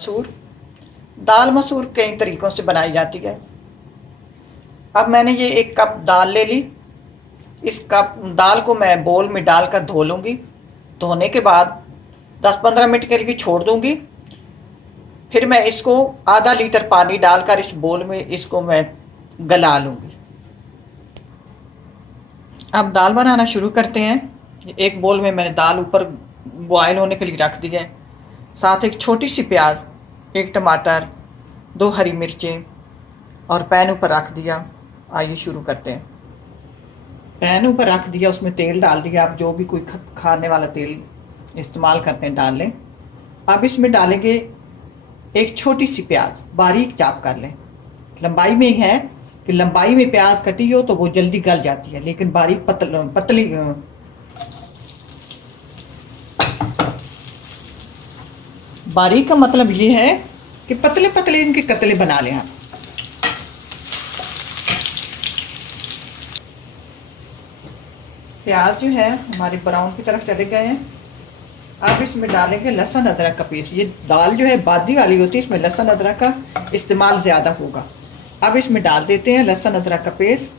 मसूर दाल मसूर कई तरीक़ों से बनाई जाती है। अब मैंने ये 1 कप दाल ले ली। इस कप दाल को मैं बोल में डालकर धो लूँगी। धोने के बाद 10-15 मिनट के लिए छोड़ दूँगी। फिर मैं इसको आधा लीटर पानी डालकर इस बोल में इसको मैं गला लूँगी। अब दाल बनाना शुरू करते हैं। एक बोल में मैंने दाल ऊपर बॉयल होने के लिए रख दी है। साथ एक छोटी सी प्याज, 1 टमाटर, 2 हरी मिर्चें और पैन ऊपर रख दिया। आइए शुरू करते हैं। पैन ऊपर रख दिया, उसमें तेल डाल दिया। आप जो भी कोई खाने वाला तेल इस्तेमाल करते हैं डाल लें। अब इसमें डालेंगे एक छोटी सी प्याज, बारीक चाप कर लें। लंबाई में है कि लंबाई में प्याज कटी हो तो वो जल्दी गल जाती है, लेकिन बारीक पतली बारीक का मतलब ये है कि पतले पतले इनके कतले बना लें आप। प्याज जो है हमारे ब्राउन की तरफ चले गए हैं। अब इसमें डालेंगे लहसुन अदरक का पेस्ट। ये दाल जो है बादी वाली होती है, इसमें लहसुन अदरक का इस्तेमाल ज़्यादा होगा। अब इसमें डाल देते हैं लहसुन अदरक का पेस्ट।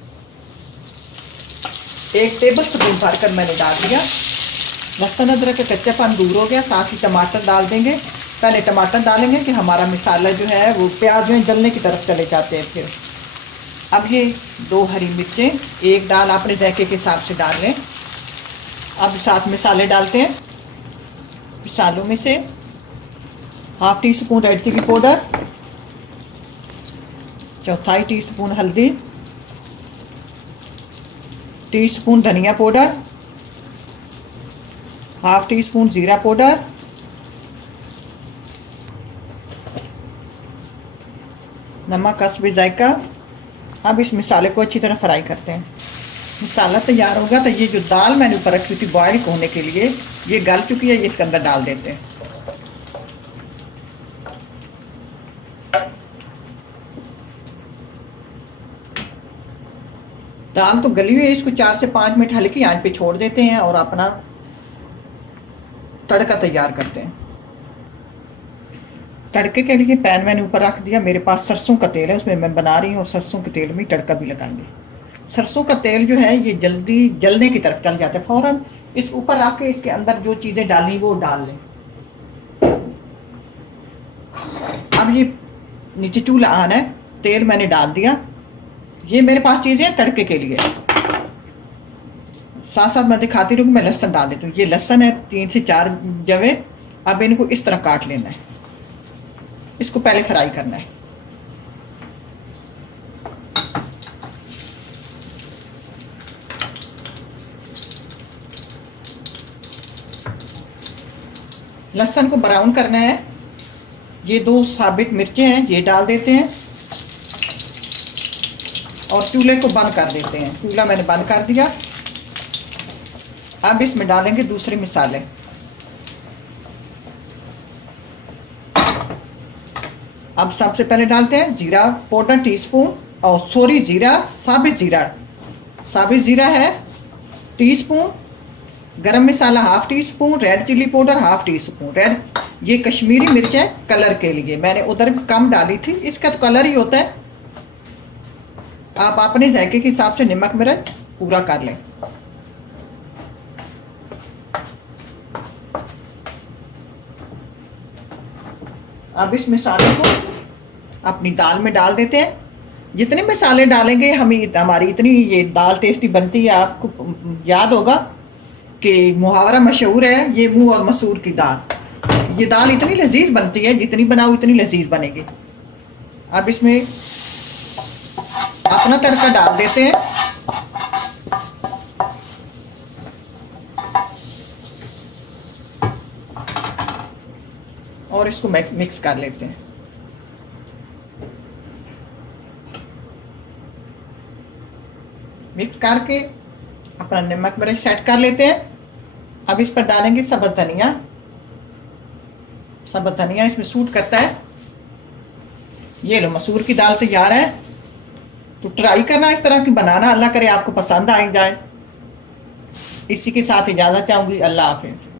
1 टेबल स्पून भरकर मैंने डाल दिया। लहसुन अदरक का कच्चापन दूर हो गया। साथ ही टमाटर डाल देंगे। पहले टमाटर डालेंगे कि हमारा मसाला जो है वो प्याज में जलने की तरफ चले जाते हैं। फिर अब ये 2 हरी मिर्चें, 1 दाल अपने जायके के हिसाब से डाल लें। अब साथ मसाले डालते हैं। मसालों में से ½ teaspoon red chili powder, 1/4 teaspoon हल्दी, टीस्पून धनिया पाउडर, ½ टीस्पून ज़ीरा पाउडर, नमक हस्बे जायका। अब इस मसाले को अच्छी तरह फ्राई करते हैं। मसाला तैयार होगा तो ये जो दाल मैंने ऊपर रखी थी बॉयल होने के लिए, ये गल चुकी है। ये इसके अंदर डाल देते हैं। दाल तो गली हुई है, इसको 4 से 5 मिनट हल्की आंच पे छोड़ देते हैं और अपना तड़का तैयार करते हैं। तड़के के लिए पैन मैंने ऊपर रख दिया। मेरे पास सरसों का तेल है, उसमें मैं बना रही हूँ और सरसों के तेल में तड़का भी लगाएंगे। सरसों का तेल जो है ये जल्दी जलने की तरफ चल जाता है। फ़ौरन इस ऊपर रख के इसके अंदर जो चीज़ें डालनी वो डाल लें। अब ये नीचे चूल्हा ऑन है, तेल मैंने डाल दिया। ये मेरे पास चीज़ें हैं तड़के के लिए। साथ साथ मैं दिखाती रहूँ कि मैं लहसुन डाल देती हूँ। ये लहसुन है 3 से 4 जवे। अब इनको इस तरह काट लेना है। इसको पहले फ्राई करना है। लहसुन को ब्राउन करना है। ये 2 साबित मिर्चें हैं, ये डाल देते हैं और चूल्हे को बंद कर देते हैं। चूल्हा मैंने बंद कर दिया। अब इसमें डालेंगे दूसरे मसाले। अब सबसे पहले डालते हैं ज़ीरा पाउडर टीस्पून, और सॉरी ज़ीरा साबित ज़ीरा है teaspoon, garam masala ½ teaspoon, red chili powder ½ teaspoon. Red ये कश्मीरी मिर्च है कलर के लिए, मैंने उधर कम डाली थी। इसका तो कलर ही होता है। आप अपने जायके के हिसाब से नमक मिर्च पूरा कर लें। अब इस मसाले को अपनी दाल में डाल देते हैं। जितने मसाले डालेंगे हमारी इतनी ये दाल टेस्टी बनती है। आपको याद होगा कि मुहावरा मशहूर है, ये मुंह और मसूर की दाल। ये दाल इतनी लजीज बनती है, जितनी बनाओ इतनी लजीज बनेगी। अब इसमें अपना तड़का डाल देते हैं। और इसको मिक्स कर लेते हैं। मिक्स करके अपना नमक मिर्च सेट कर लेते हैं। अब इस पर डालेंगे सब्ज़ धनिया इसमें सूट करता है। ये लो मसूर की दाल तैयार है। तो ट्राई करना इस तरह की बनाना। अल्लाह करे आपको पसंद आ जाए। इसी के साथ इजाज़त चाहूँगी। अल्लाह हाफिज़।